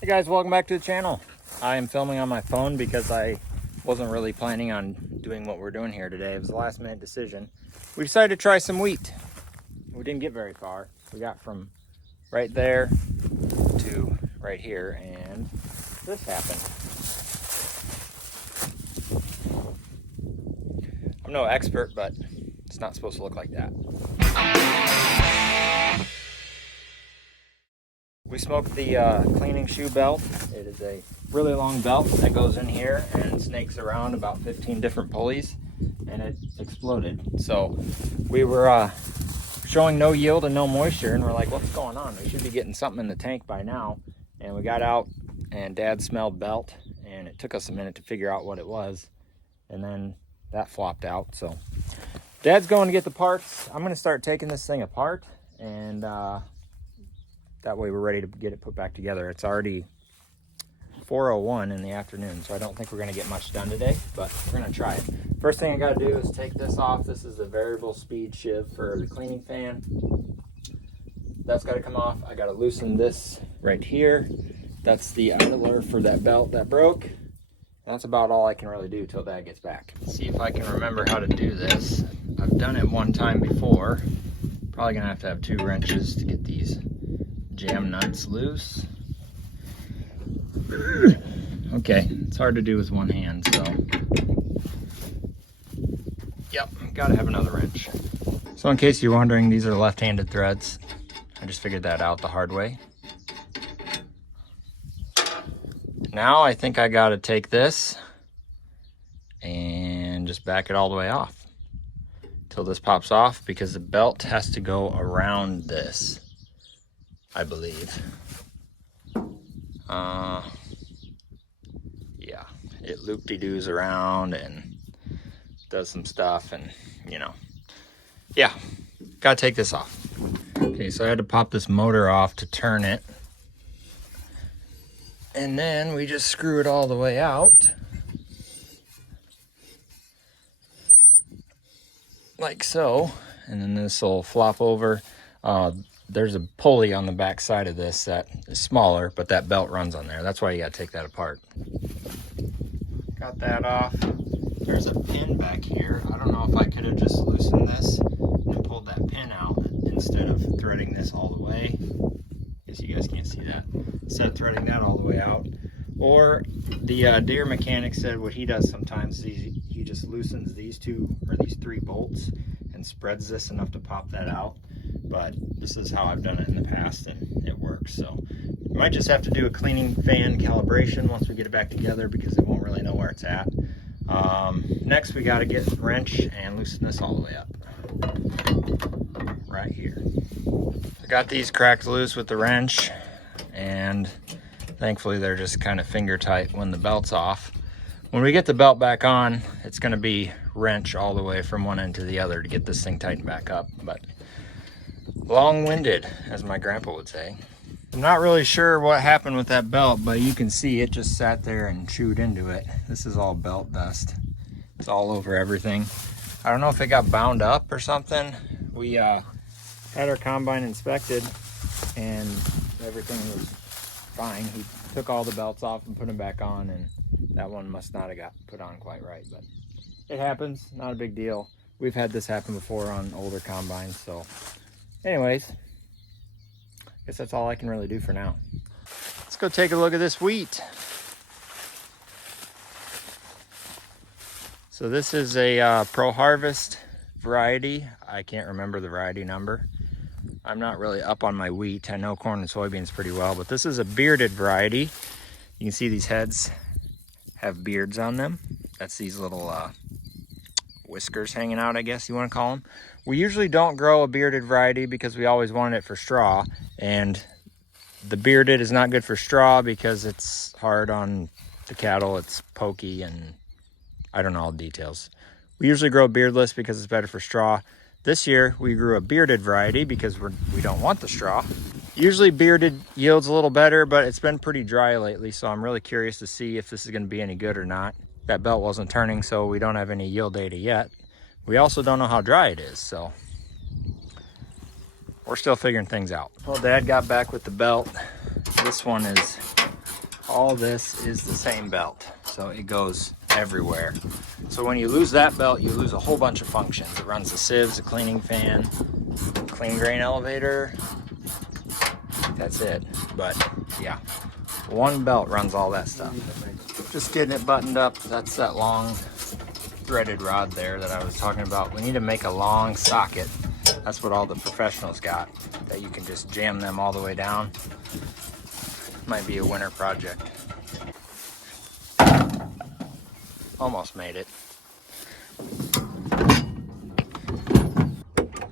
Hey guys, welcome back to the channel. I am filming on my phone because I wasn't really planning on doing what we're doing here today. It was a last minute decision. We decided to try some wheat. We didn't get very far. We got from right there to right here, and this happened. I'm no expert, but it's not supposed to look like that. We smoked the cleaning shoe belt. It is a really long belt that goes in here and snakes around about 15 different pulleys, and it exploded. So we were showing no yield and no moisture, and we're like, what's going on? We should be getting something in the tank by now. And we got out and Dad smelled belt, and it took us a minute to figure out what it was, and then that flopped out. So Dad's going to get the parts. I'm going to start taking this thing apart, and that way we're ready to get it put back together. It's already 4:01 in the afternoon, so I don't think we're going to get much done today, but we're going to try it. First thing I got to do is take this off. This is a variable speed shiv for the cleaning fan. That's got to come off. I got to loosen this right here. That's the idler for that belt that broke. That's about all I can really do till Dad gets back. Let's see if I can remember how to do this. I've done it one time before. Probably going to have 2 wrenches to get these jam nuts loose. Okay, it's hard to do with one hand, so yep, gotta have another wrench. So in case you're wondering, these are left-handed threads. I just figured that out the hard way. Now I think I gotta take this and just back it all the way off till this pops off, because the belt has to go around this, I believe. Yeah, it loop-de-doos around and does some stuff, and yeah, gotta take this off. Okay, so I had to pop this motor off to turn it, and then we just screw it all the way out like so, and then this will flop over. There's a pulley on the back side of this that is smaller, but that belt runs on there. That's why you gotta take that apart. Got that off. There's a pin back here. I don't know if I could have just loosened this and pulled that pin out instead of threading this all the way. Guess you guys can't see that. Instead of threading that all the way out. Or the Deere mechanic said what he does sometimes, he just loosens these 3 bolts and spreads this enough to pop that out. But this is how I've done it in the past, and it works. So you might just have to do a cleaning fan calibration once we get it back together, because it won't really know where it's at. Next we got to get a wrench and loosen this all the way up right here. I got these cracked loose with the wrench, and thankfully they're just kind of finger tight when the belt's off. When we get the belt back on, it's going to be wrench all the way from one end to the other to get this thing tightened back up. But long-winded, as my grandpa would say. I'm not really sure what happened with that belt, but you can see it just sat there and chewed into it. This is all belt dust. It's all over everything. I don't know if it got bound up or something. We had our combine inspected and everything was fine. He took all the belts off and put them back on, and that one must not have got put on quite right, but it happens, not a big deal. We've had this happen before on older combines, so anyways, I guess that's all I can really do for now. Let's go take a look at this wheat. So this is a Pro Harvest variety. I can't remember the variety number. I'm not really up on my wheat. I know corn and soybeans pretty well, but this is a bearded variety. You can see these heads have beards on them. That's these little whiskers hanging out, I guess you want to call them. We usually don't grow a bearded variety because we always wanted it for straw, and the bearded is not good for straw because it's hard on the cattle. It's pokey, and I don't know all the details. We usually grow beardless because it's better for straw. This year we grew a bearded variety because we don't want the straw. Usually bearded yields a little better, but it's been pretty dry lately, so I'm really curious to see if this is going to be any good or not. That belt wasn't turning, so we don't have any yield data yet. We also don't know how dry it is, so we're still figuring things out. Well, Dad got back with the belt. This one is all this is the same belt, so it goes everywhere. So when you lose that belt, you lose a whole bunch of functions. It runs the sieves, the cleaning fan, clean grain elevator. That's it. But yeah, one belt runs all that stuff. Just getting it buttoned up. That's that long threaded rod there that I was talking about. We need to make a long socket. That's what all the professionals got, that you can just jam them all the way down. Might be a winter project. Almost made it.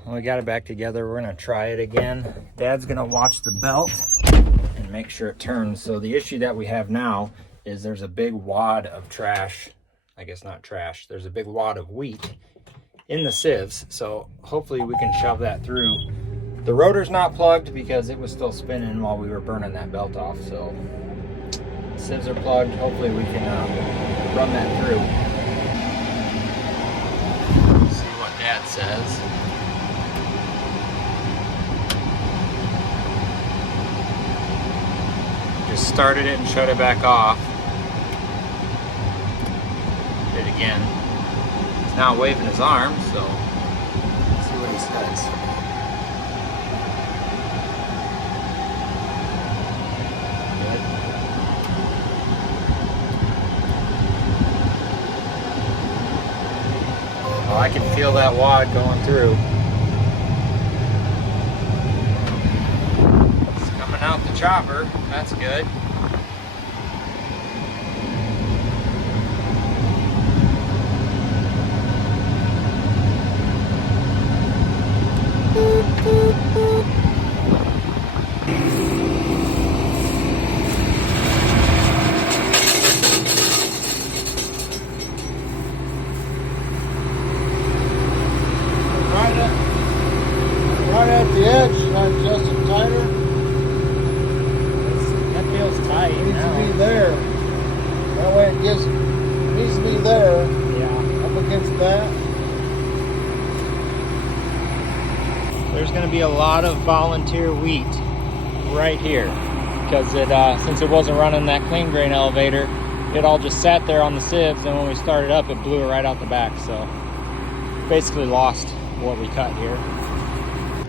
Well, we got it back together. We're gonna try it again. Dad's gonna watch the belt and make sure it turns. So the issue that we have now is there's a big wad of trash. I guess not trash. There's a big wad of wheat in the sieves. So hopefully we can shove that through. The rotor's not plugged because it was still spinning while we were burning that belt off. So the sieves are plugged. Hopefully we can run that through. See what Dad says. Just started it and shut it back off. Did it again. He's now waving his arm, so let's see what he says. Good. Well, I can feel that wad going through. It's coming out the chopper. That's good. Right at the edge, should I adjust it tighter? That feels tight. It needs now. to be there. That way it needs to be there, Yeah. up against that. There's going to be a lot of volunteer wheat right here because since it wasn't running that clean grain elevator, it all just sat there on the sieves, and when we started up, it blew it right out the back. So basically lost what we cut here.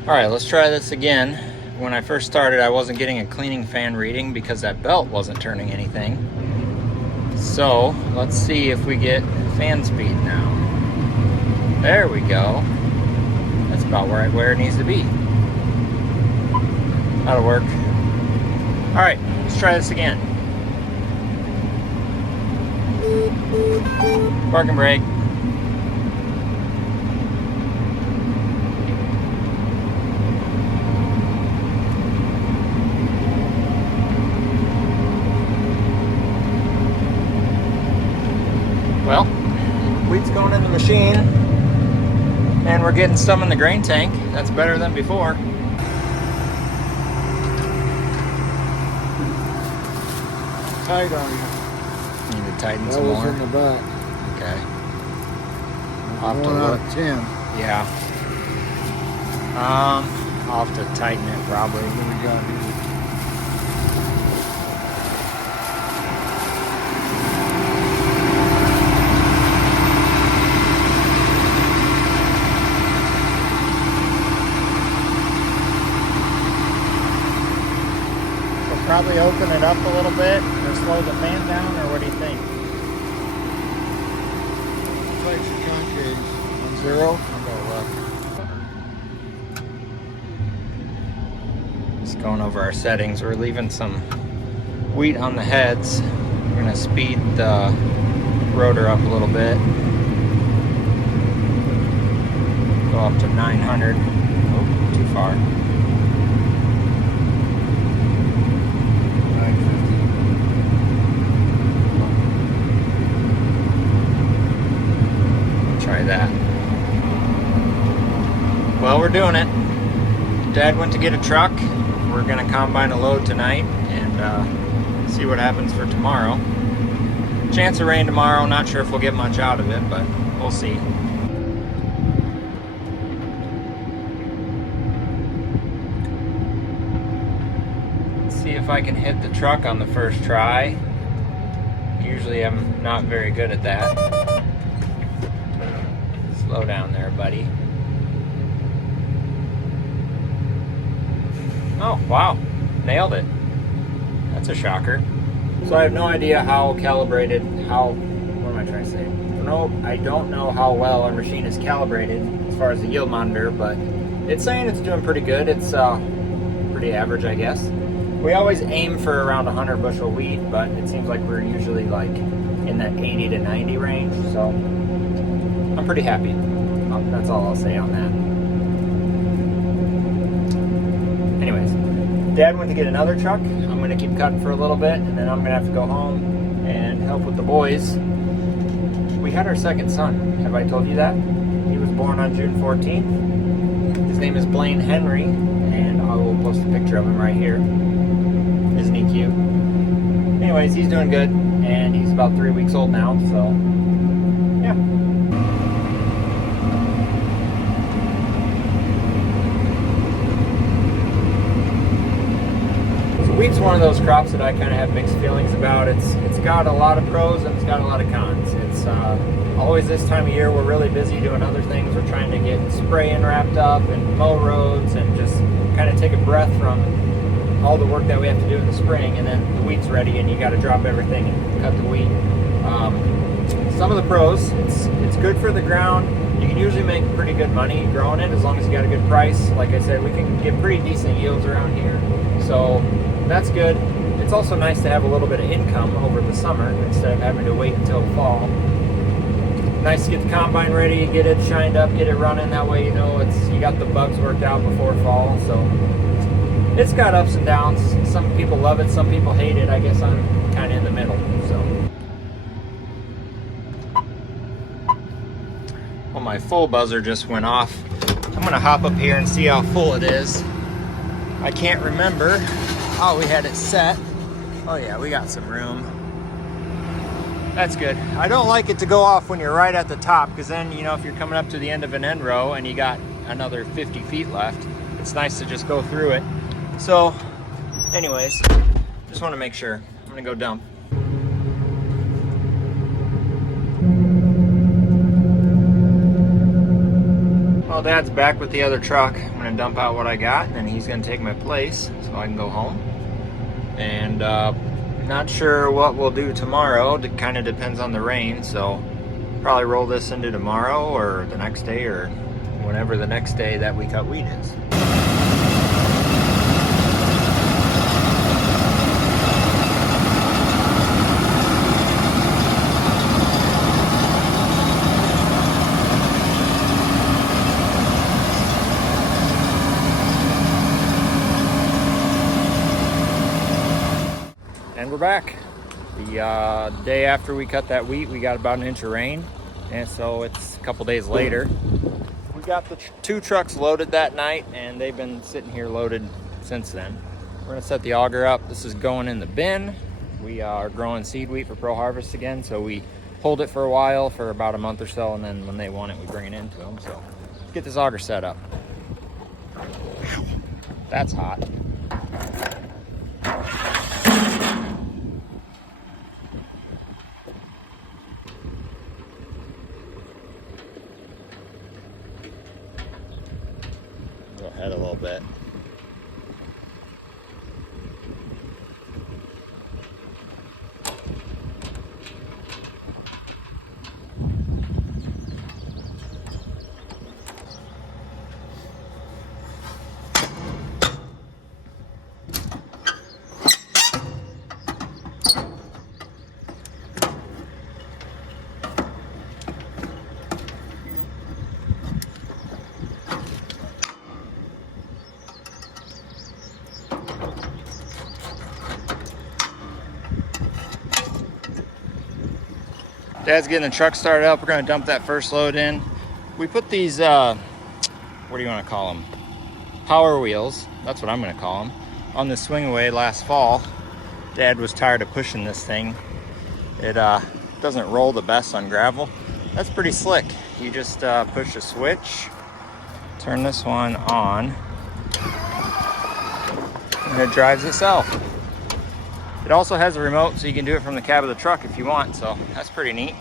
All right, let's try this again. When I first started, I wasn't getting a cleaning fan reading because that belt wasn't turning anything. So let's see if we get fan speed now. There we go. That's about where it needs to be. That'll work. All right, let's try this again. Park and brake. Well, wheat's going in the machine, and we're getting some in the grain tank. That's better than before. Tight on you. Need to tighten That some was more. in the back. Okay. I'll have to 1 out look. of 10. Yeah. I'll have to tighten it probably. What do we got here? We'll probably open it up a little bit or slow the fan down, or what do you think? Tight your trunk gauge. 1-0. I'll go look. Just going over our settings. We're leaving some wheat on the heads. We're gonna speed the rotor up a little bit. Go up to 900. Oh, too far. 950. Try that. Well, we're doing it. Dad went to get a truck. We're gonna combine a load tonight and see what happens for tomorrow. Chance of rain tomorrow. Not sure if we'll get much out of it, but we'll see. Let's see if if I can hit the truck on the first try. Usually I'm not very good at that. Slow down there, buddy. Oh, wow. Nailed it. That's a shocker. So I have no idea how calibrated, what am I trying to say? No, I don't know how well our machine is calibrated as far as the yield monitor, but it's saying it's doing pretty good. It's pretty average, I guess. We always aim for around 100 bushel wheat, but it seems like we're usually like in that 80 to 90 range, so I'm pretty happy. That's all I'll say on that. Anyways, Dad went to get another truck. I'm going to keep cutting for a little bit, and then I'm going to have to go home and help with the boys. We had our second son. Have I told you that? He was born on June 14th. His name is Blaine Henry, and I will post a picture of him right here. Isn't he cute? Anyways, he's doing good, and he's about 3 weeks old now, so yeah. So wheat's one of those crops that I kind of have mixed feelings about. It's got a lot of pros and it's got a lot of cons. It's always this time of year we're really busy doing other things. We're trying to get spraying wrapped up and mow roads and just kind of take a breath from all the work that we have to do in the spring, and then the wheat's ready and you got to drop everything and cut the wheat. Some of the pros, it's good for the ground. You can usually make pretty good money growing it as long as you got a good price. Like I said, we can get pretty decent yields around here, so that's good. It's also nice to have a little bit of income over the summer instead of having to wait until fall. Nice to get the combine ready, get it shined up, get it running. That way you know you got the bugs worked out before fall. So it's got ups and downs. Some people love it, some people hate it. I guess I'm kind of in the middle. So, well, my full buzzer just went off. I'm gonna hop up here and see how full it is. I can't remember how we had it set. Oh yeah, we got some room. That's good. I don't like it to go off when you're right at the top, because then, you know, if you're coming up to the end of an end row and you got another 50 feet left, it's nice to just go through it. So, anyways, just want to make sure. I'm gonna go dump. Well, Dad's back with the other truck. I'm gonna dump out what I got, and then he's gonna take my place so I can go home. And not sure what we'll do tomorrow. It kind of depends on the rain, so probably roll this into tomorrow or the next day or whenever the next day that we cut wheat is. And we're back. The day after we cut that wheat, we got about an inch of rain, and so it's a couple days later. We got the two trucks loaded that night, and they've been sitting here loaded since then. We're gonna set the auger up. This is going in the bin. We are growing seed wheat for Pro Harvest again, so we hold it for a while, for about a month or so, and then when they want it, we bring it into them. So let's get this auger set up. That's hot. Go ahead a little bit. Dad's getting the truck started up. We're gonna dump that first load in. We put these, what do you wanna call them? Power wheels, that's what I'm gonna call them, on the swing away last fall. Dad was tired of pushing this thing. It doesn't roll the best on gravel. That's pretty slick. You just push a switch, turn this one on, and it drives itself. It also has a remote, so you can do it from the cab of the truck if you want, so that's pretty neat.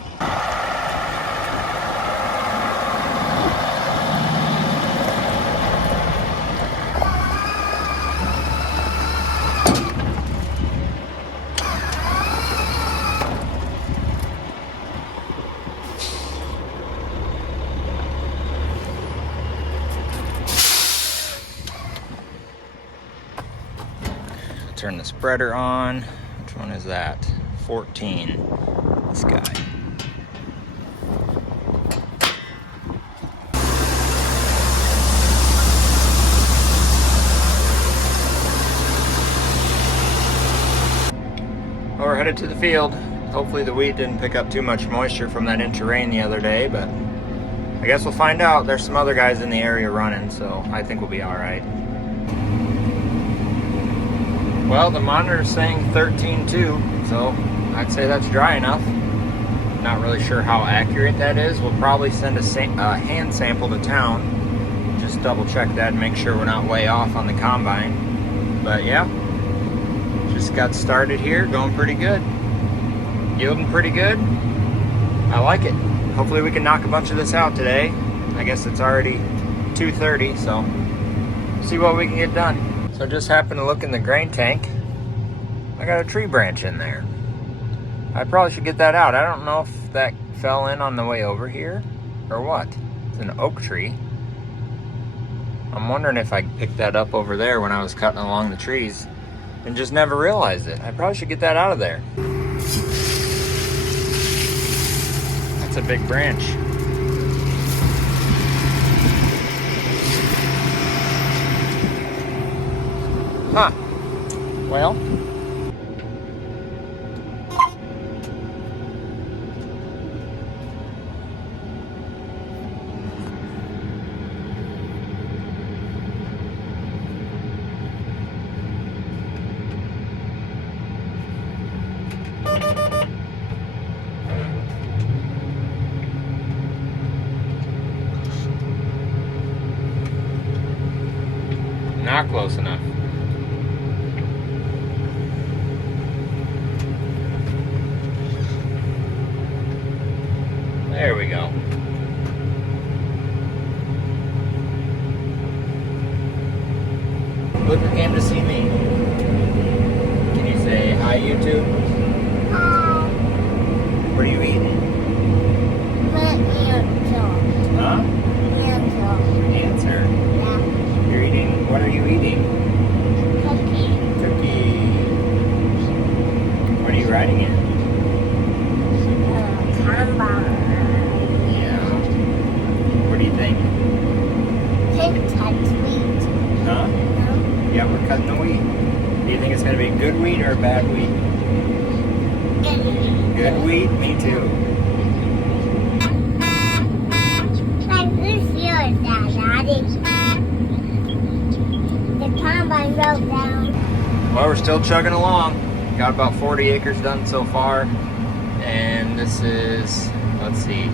Turn the spreader on. Which one is that? 14. This guy. Well, we're headed to the field. Hopefully the wheat didn't pick up too much moisture from that inch of rain the other day, but I guess we'll find out. There's some other guys in the area running, so I think we'll be all right. Well, the monitor's saying 13.2, so I'd say that's dry enough. Not really sure how accurate that is. We'll probably send a hand sample to town. Just double check that and make sure we're not way off on the combine. But yeah, just got started here, going pretty good. Yielding pretty good. I like it. Hopefully we can knock a bunch of this out today. I guess it's already 2:30, so see what we can get done. So I just happened to look in the grain tank. I got a tree branch in there. I probably should get that out. I don't know if that fell in on the way over here or what. It's an oak tree. I'm wondering if I picked that up over there when I was cutting along the trees and just never realized it. I probably should get that out of there. That's a big branch. Huh. Well. Not close enough. There we go. Look who came to see me. Can you say hi, YouTube? What are you eating? Huh? Answer. Yeah. You're eating, what are you eating? Cookie. What are you riding in? Yeah. What do you think? Huh? Yeah, we're cutting the wheat. Do you think it's going to be good wheat or bad wheat? Good wheat? Me too. The combine broke down. Well, we're still chugging along. Got about 40 acres done so far. And this is, let's see,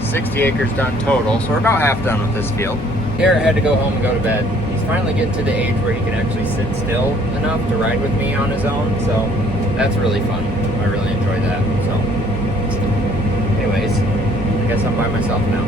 60 acres done total. So we're about half done with this field. Garrett had to go home and go to bed. He's finally getting to the age where he can actually sit still enough to ride with me on his own. So that's really fun. I really enjoy that. So anyways, I guess I'm by myself now.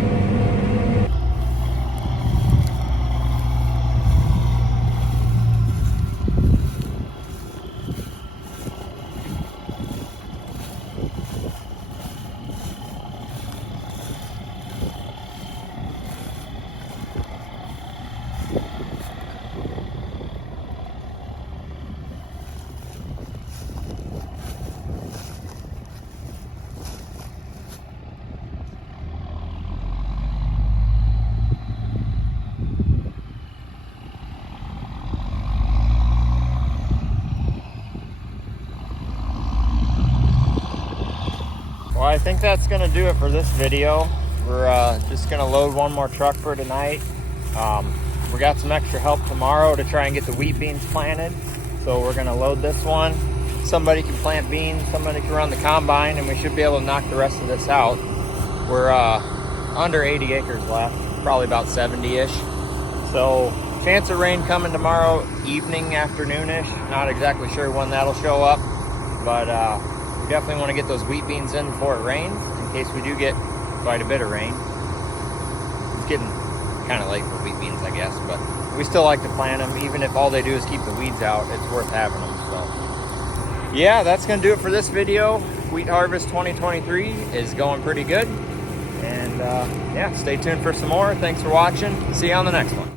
Well, I think that's gonna do it for this video. We're just gonna load one more truck for tonight. We got some extra help tomorrow to try and get the wheat beans planted. So we're gonna load this one. Somebody can plant beans, somebody can run the combine, and we should be able to knock the rest of this out. We're under 80 acres left, probably about 70-ish. So chance of rain coming tomorrow evening, afternoonish. Not exactly sure when that'll show up. but we definitely want to get those wheat beans in before it rains, in case we do get quite a bit of rain. It's getting kind of late for wheat beans, I guess, but we still like to plant them. Even if all they do is keep the weeds out, it's worth having them. So yeah, that's gonna do it for this video. Wheat harvest 2023 is going pretty good, and yeah, stay tuned for some more. Thanks for watching. See you on the next one.